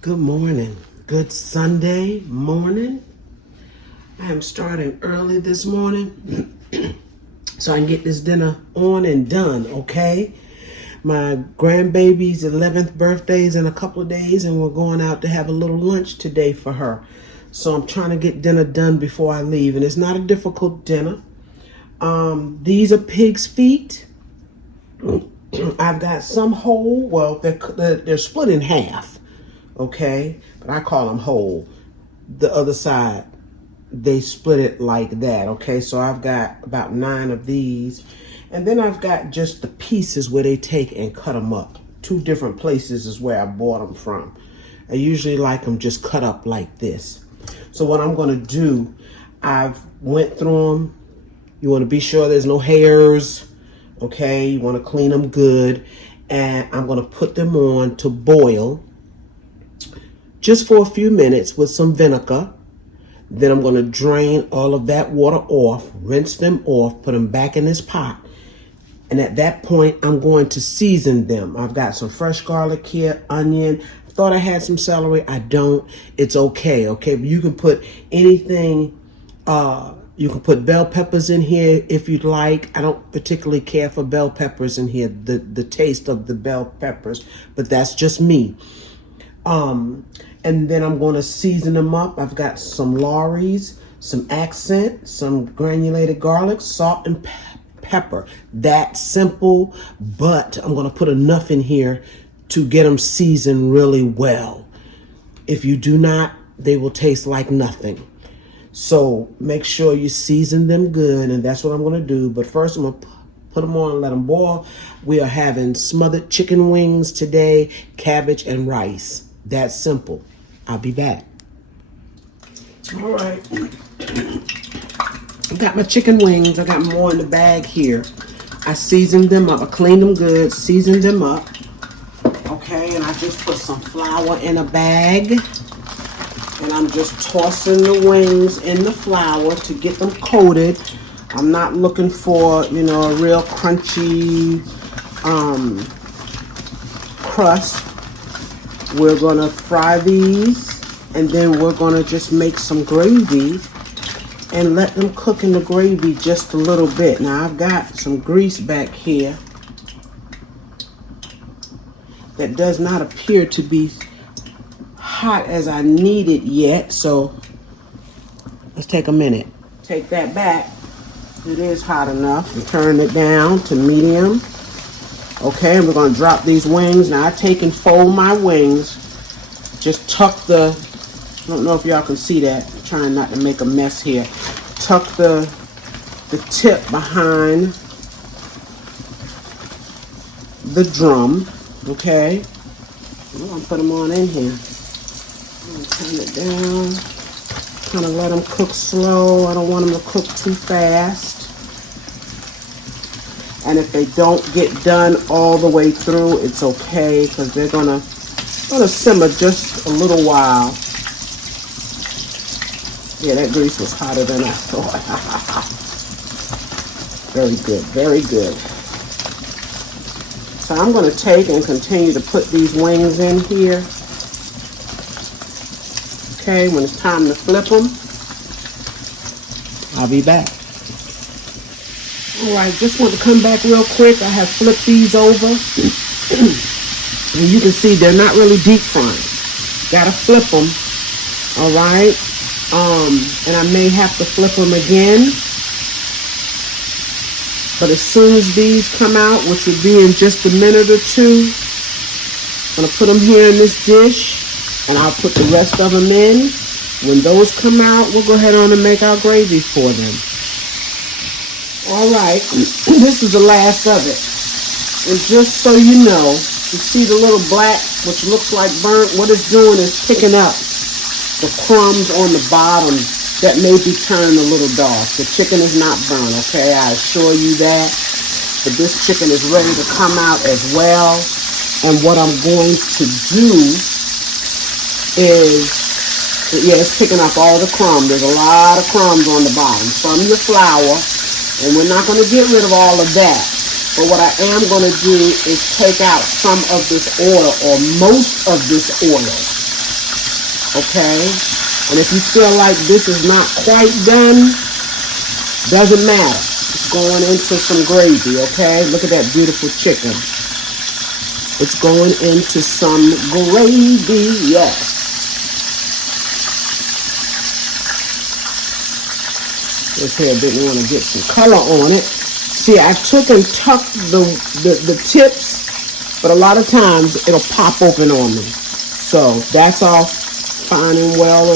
Good morning. Good Sunday morning. I am starting early this morning so I can get this dinner on and done, okay? My grandbaby's 11th birthday is in a couple of days and we're going out to have a little lunch today for her. So I'm trying to get dinner done before I leave, and it's not a difficult dinner. These are pig's feet. I've got some whole, well, they're split in half, okay? But I call them whole. The other side, they split it like that, okay? So I've got about 9 of these. And then I've got just the pieces where they take and cut them up. 2 different places is where I bought them from. I usually like them just cut up like this. So what I'm going to do, I've went through them. You want to be sure there's no hairs, okay? You want to clean them good. And I'm going to put them on to boil just for a few minutes with some vinegar. Then I'm going to drain all of that water off, rinse them off, put them back in this pot. And at that point, I'm going to season them. I've got some fresh garlic here, onion. I thought I had some celery. I don't. It's okay, okay? But you can put anything. You can put bell peppers in here if you'd like. I don't particularly care for bell peppers in here, the taste of the bell peppers, but that's just me. And then I'm going to season them up. I've got some Lawry's, some accent, some granulated garlic, salt, and pepper. That simple, but I'm going to put enough in here to get them seasoned really well. If you do not, they will taste like nothing. So make sure you season them good, and that's what I'm going to do. But first, I'm going to put them on and let them boil. We are having smothered chicken wings today, cabbage and rice. That's simple. I'll be back. All right. I got my chicken wings. I got more in the bag here. I seasoned them up. I cleaned them good, seasoned them up. Okay, and I just put some flour in a bag. And I'm just tossing the wings in the flour to get them coated. I'm not looking for, a real crunchy crust. We're going to fry these, and then we're going to just make some gravy and let them cook in the gravy just a little bit. Now, I've got some grease back here that does not appear to be hot as I need it yet, so let's take a minute. Take that back. It is hot enough. And turn it down to medium. Okay, and we're going to drop these wings. Now, I take and fold my wings. Just tuck I don't know if y'all can see that. I'm trying not to make a mess here. Tuck the tip behind the drum. Okay. I'm going to put them on in here. I'm going to turn it down. Kind of let them cook slow. I don't want them to cook too fast. And if they don't get done all the way through, it's okay, because they're gonna simmer just a little while. Yeah, that grease was hotter than I thought. Very good, very good. So I'm gonna take and continue to put these wings in here. Okay, when it's time to flip them, I'll be back. All right, just want to come back real quick. I have flipped these over. And you can see they're not really deep frying. Gotta flip them. All right. And I may have to flip them again. But as soon as these come out, which will be in just a minute or two, I'm gonna put them here in this dish, and I'll put the rest of them in. When those come out, we'll go ahead on and make our gravy for them. All right, this is the last of it. And just so you know, you see the little black, which looks like burnt, what it's doing is picking up the crumbs on the bottom that may be turned a little dark. The chicken is not burnt, okay? I assure you that. But this chicken is ready to come out as well. And what I'm going to do is, yeah, it's picking up all the crumbs. There's a lot of crumbs on the bottom from your flour. And we're not going to get rid of all of that. But what I am going to do is take out some of this oil, or most of this oil. okay? And if you feel like this is not quite done, doesn't matter. It's going into some gravy, okay? Look at that beautiful chicken. It's going into some gravy, yes. This here didn't want to get some color on it. See, I took and tucked the tips, but a lot of times it'll pop open on me. So that's all fine and well.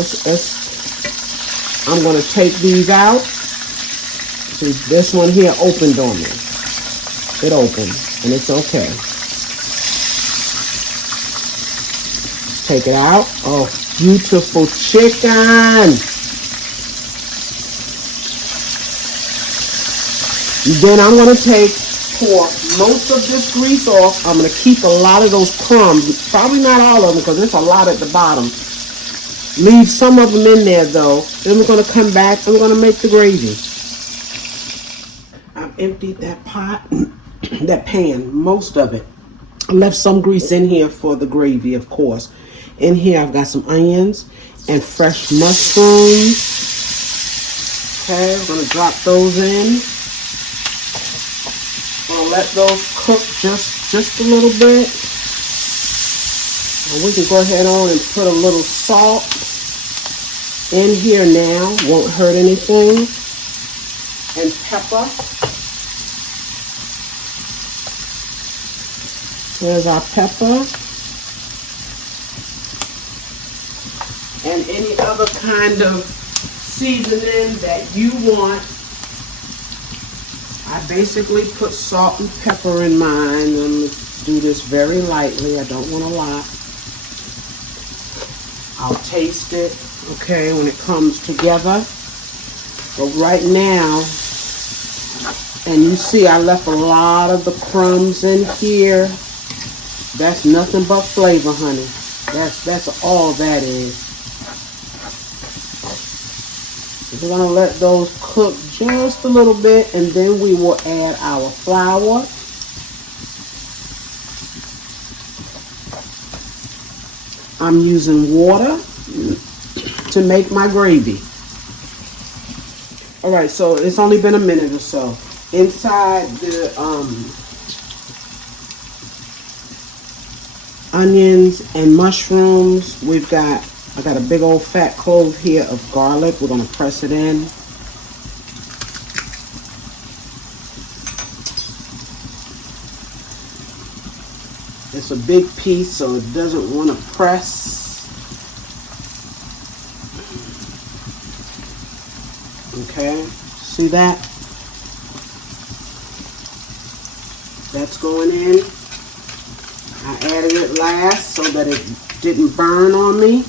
I'm going to take these out. See, this one here opened on me. It opened, and it's okay. Take it out. Oh, beautiful chicken. Then I'm going to pour most of this grease off. I'm going to keep a lot of those crumbs. Probably not all of them because there's a lot at the bottom. Leave some of them in there though. Then we're going to come back and we're going to make the gravy. I've emptied that pot, that pan, most of it. I left some grease in here for the gravy, of course. In here I've got some onions and fresh mushrooms. Okay, we're going to drop those in. Let those cook just a little bit. And we can go ahead on and put a little salt in here now. Won't hurt anything. And pepper. There's our pepper. And any other kind of seasoning that you want. I basically put salt and pepper in mine. I'm going to do this very lightly. I don't want a lot. I'll taste it, okay, when it comes together. But right now, and you see I left a lot of the crumbs in here. That's nothing but flavor, honey. That's all that is. We're going to let those cook just a little bit, and then we will add our flour. I'm using water to make my gravy. All right, so it's only been a minute or so. Inside the onions and mushrooms, I got a big old fat clove here of garlic. We're going to press it in. It's a big piece, so it doesn't want to press. Okay, see that? That's going in. I added it last so that it didn't burn on me.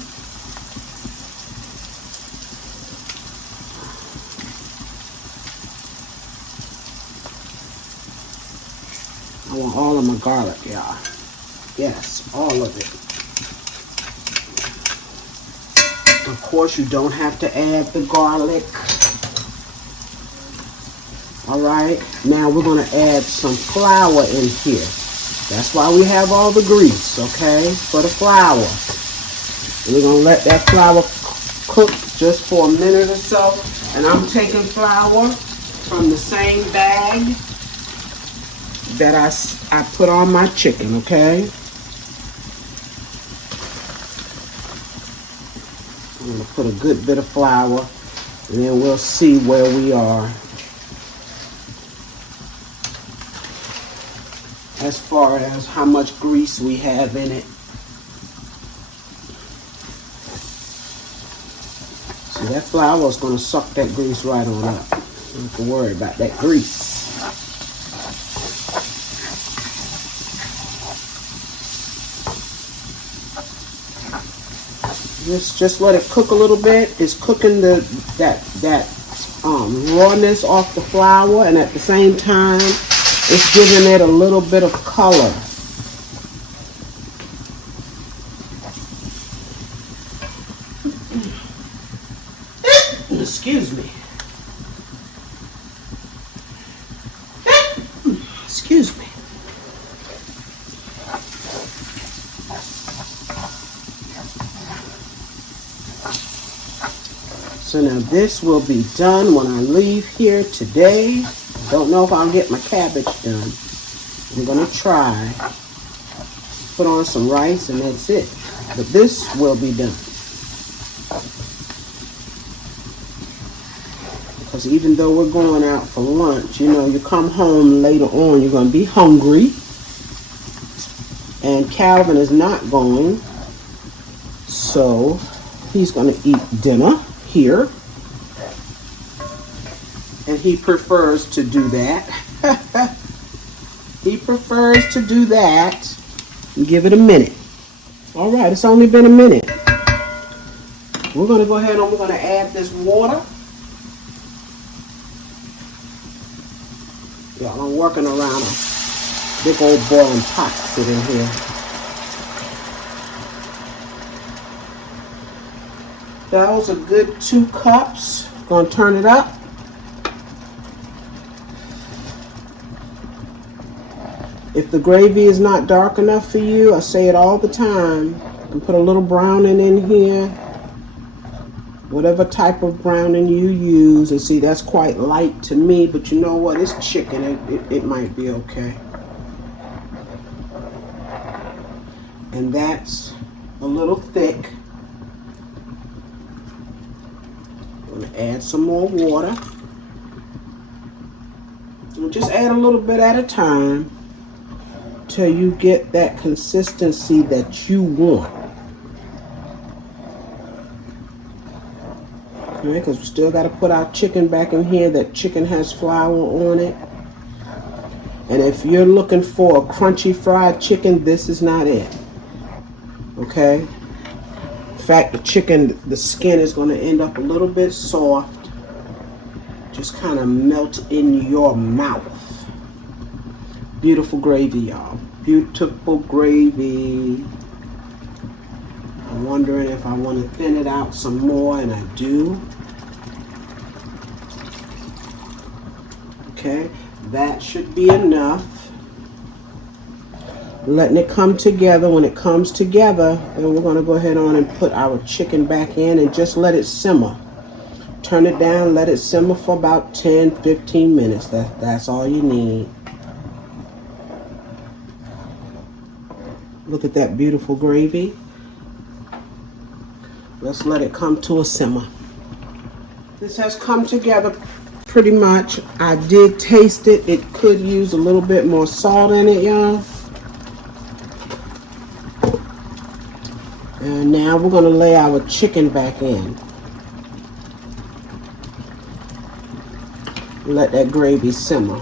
I want all of my garlic, y'all. Yes, all of it. Of course, you don't have to add the garlic. All right, now we're going to add some flour in here. That's why we have all the grease, okay, for the flour. And we're going to let that flour cook just for a minute or so. And I'm taking flour from the same bag that I put on my chicken, okay? I'm going to put a good bit of flour, and then we'll see where we are as far as how much grease we have in it. See, that flour is going to suck that grease right on up. Don't have to worry about that grease. Just let it cook a little bit. It's cooking that rawness off the flour, and at the same time, it's giving it a little bit of color. Excuse me. Excuse me. So now this will be done when I leave here today. Don't know if I'll get my cabbage done. I'm gonna try. Put on some rice and that's it. But this will be done. Because even though we're going out for lunch, you know, you come home later on, you're gonna be hungry. And Calvin is not going. So he's gonna eat dinner here. And he prefers to do that. He prefers to do that. Give it a minute. All right, it's only been a minute. We're going to go ahead and we're going to add this water. Yeah, I'm working around a big old boiling pot sitting here. That was a good 2 cups. Going to turn it up. If the gravy is not dark enough for you, I say it all the time, you can put a little browning in here, whatever type of browning you use. And see, that's quite light to me, but you know what? It's chicken. It might be okay. And that's a little thick. I'm going to add some more water. And just add a little bit at a time till you get that consistency that you want. Okay, because we still got to put our chicken back in here. That chicken has flour on it. And if you're looking for a crunchy fried chicken, this is not it. Okay? In fact, the chicken, the skin is going to end up a little bit soft. Just kind of melt in your mouth. Beautiful gravy, y'all. Beautiful gravy. I'm wondering if I want to thin it out some more, and I do. Okay, that should be enough. Letting it come together. When it comes together, then we're going to go ahead on and put our chicken back in and just let it simmer. Turn it down, let it simmer for about 10-15 minutes. That's all you need. Look at that beautiful gravy. Let's let it come to a simmer. This has come together pretty much. I did taste it. It could use a little bit more salt in it, y'all. And now we're going to lay our chicken back in. Let that gravy simmer.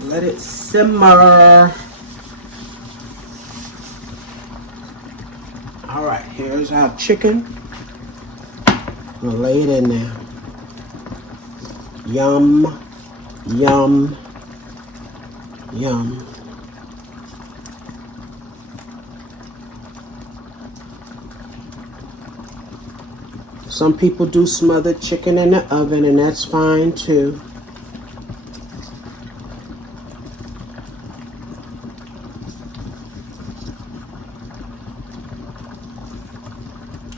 Let it simmer. All right, here's our chicken. I'm gonna lay it in there. Yum, yum, yum. Some people do smothered chicken in the oven, and that's fine too.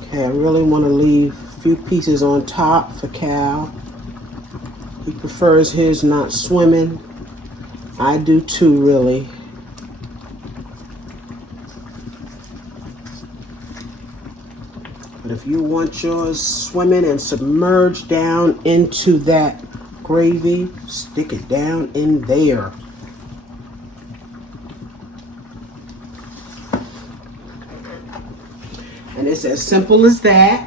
Okay, I really want to leave a few pieces on top for Cal. He prefers his not swimming. I do too, really. But if you want yours swimming and submerged down into that gravy, stick it down in there. And it's as simple as that.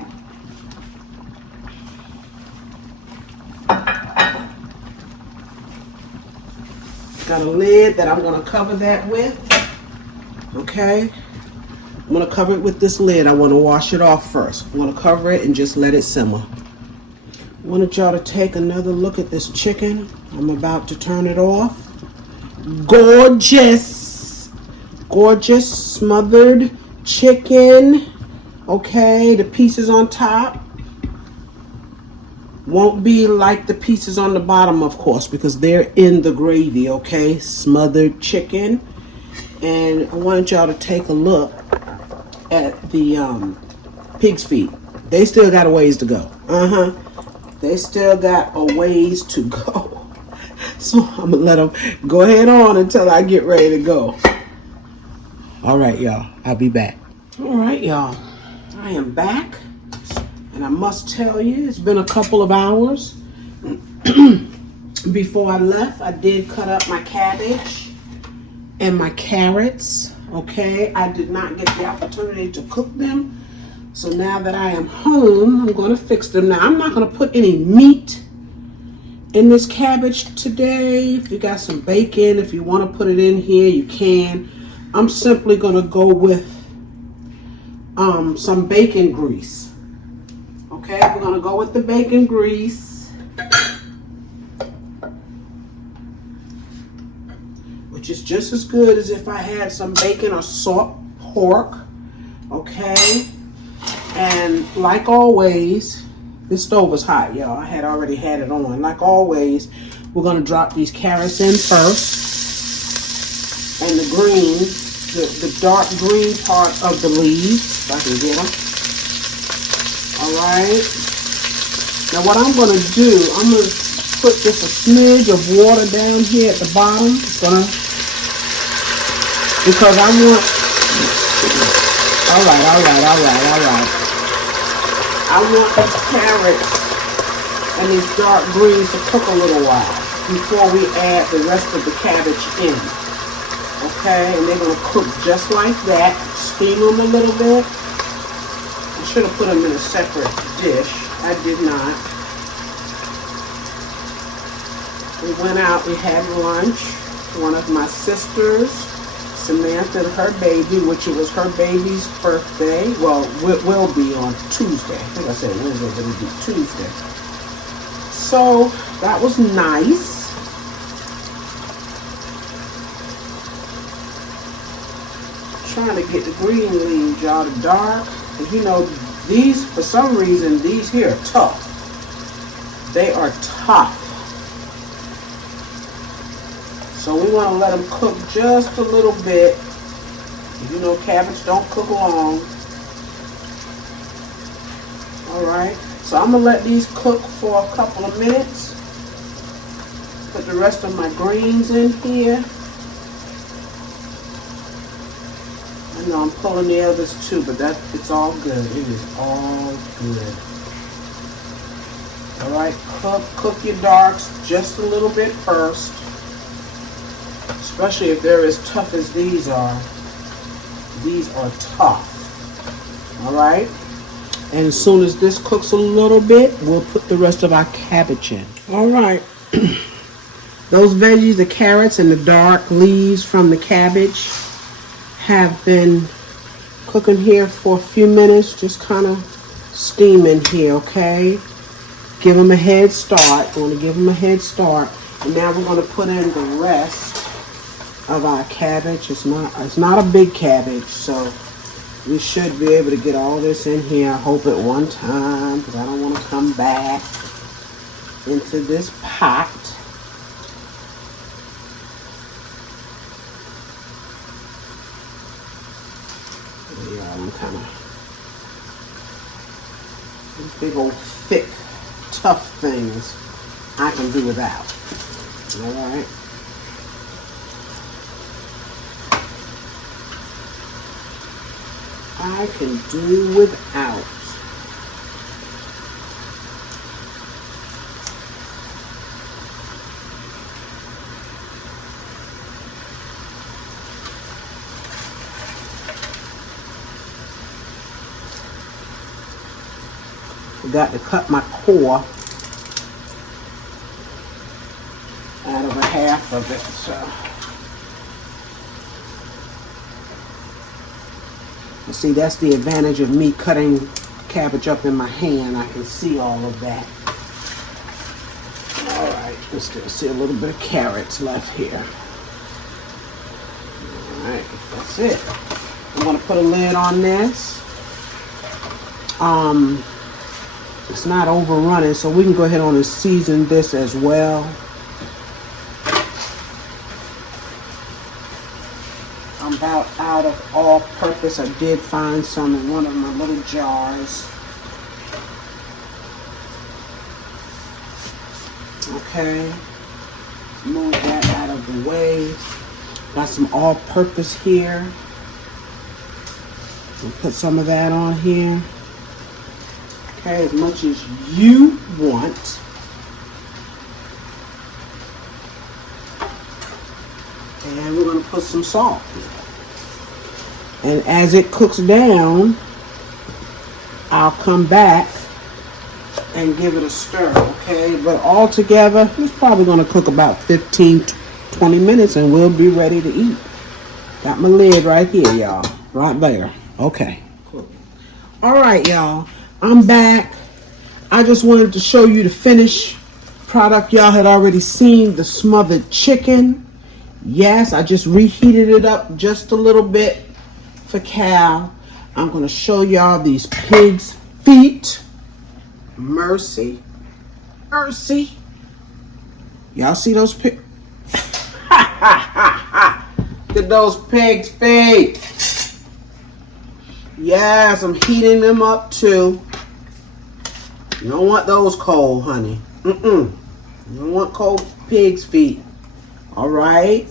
Got a lid that I'm going to cover that with. Okay. I'm going to cover it with this lid. I want to wash it off first. I'm going to cover it and just let it simmer. I wanted y'all to take another look at this chicken. I'm about to turn it off. Gorgeous. Gorgeous smothered chicken. Okay, the pieces on top. Won't be like the pieces on the bottom, of course, because they're in the gravy, okay? Smothered chicken. And I want y'all to take a look at the pig's feet. They still got a ways to go. They still got a ways to go. So I'm gonna let them go ahead on until I get ready to go. All right, y'all. I'll be back. All right, y'all. I am back. And I must tell you, it's been a couple of hours. Before I left, I did cut up my cabbage and my carrots. Okay, I did not get the opportunity to cook them. So now that I am home, I'm going to fix them. Now, I'm not going to put any meat in this cabbage today. If you got some bacon, if you want to put it in here, you can. I'm simply going to go with some bacon grease. Okay, we're going to go with the bacon grease, which is just as good as if I had some bacon or salt pork. Okay, and like always, this stove is hot, y'all. I had already had it on. Like always, we're going to drop these carrots in first, and the green, the dark green part of the leaves, if I can get them. Alright, now what I'm going to do, I'm going to put just a smidge of water down here at the bottom. It's going to, because I want, alright. I want these carrots and these dark greens to cook a little while before we add the rest of the cabbage in. Okay, and they're going to cook just like that, steam them a little bit. I should have put them in a separate dish. I did not. We went out, we had lunch. One of my sisters, Samantha, and her baby, which it was her baby's birthday. Well, it will be on Tuesday. I think I said Wednesday, but it'll be Tuesday. So that was nice. Trying to get the green leaves, y'all, the dark. Because you know, these, for some reason, these here are tough. They are tough. So we want to let them cook just a little bit. You know, cabbage don't cook long. Alright, so I'm going to let these cook for a couple of minutes. Put the rest of my greens in here. I know I'm pulling the others too, but it's all good. It is all good. Alright, cook your darks just a little bit first. Especially if they're as tough as these are. These are tough. Alright? And as soon as this cooks a little bit, we'll put the rest of our cabbage in. Alright. Those veggies, the carrots and the dark leaves from the cabbage, have been cooking here for a few minutes, just kind of steaming here, okay? Give them a head start. I want to give them a head start. And now we're going to put in the rest of our cabbage. It's not a big cabbage, so we should be able to get all this in here, I hope, at one time, because I don't want to come back into this pot. Yeah, I'm kind of, these big old thick, tough things I can do without. Alright. I can do without. Forgot to cut my core out of a half of it, so. You see, that's the advantage of me cutting cabbage up in my hand. I can see all of that. Alright, let's still see a little bit of carrots left here. Alright, that's it. I'm going to put a lid on this. It's not overrunning, so we can go ahead on and season this as well. I'm about out of all-purpose. I did find some in one of my little jars. Okay, move that out of the way. Got some all-purpose here. We'll put some of that on here. Okay, as much as you want. And we're going to put some salt. And as it cooks down, I'll come back and give it a stir, okay? But all together, it's probably going to cook about 15, 20 minutes and we'll be ready to eat. Got my lid right here, y'all. Right there. Okay. Cool. All right, y'all. I'm back. I just wanted to show you the finished product. Y'all had already seen the smothered chicken. Yes, I just reheated it up just a little bit for Cal. I'm going to show y'all these pig's feet. Mercy. Mercy. Y'all see those pigs? Look at those pig's feet. Yes, I'm heating them up too. You don't want those cold, honey. You don't want cold pig's feet. All right.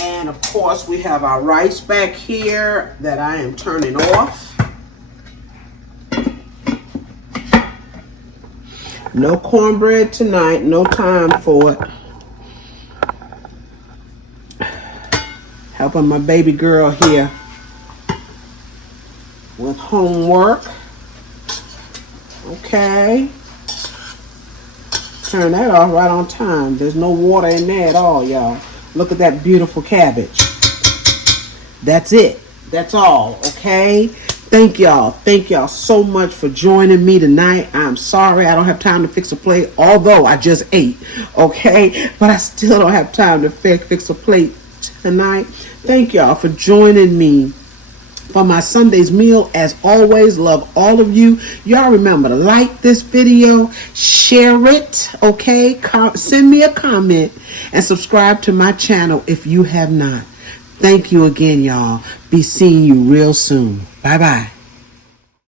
And of course, we have our rice back here that I am turning off. No cornbread tonight. No time for it. Helping my baby girl here with homework. Okay. Turn that off right on time. There's no water in there at all, y'all. Look at that beautiful cabbage. That's it. That's all, okay? Thank y'all. Thank y'all so much for joining me tonight. I'm sorry I don't have time to fix a plate, although I just ate, okay? But I still don't have time to fix a plate tonight. Thank y'all for joining me for my Sunday's meal. As always, love all of you. Y'all remember to like this video, share it, okay? Send me a comment and subscribe to my channel if you have not. Thank you again, y'all. Be seeing you real soon. Bye-bye.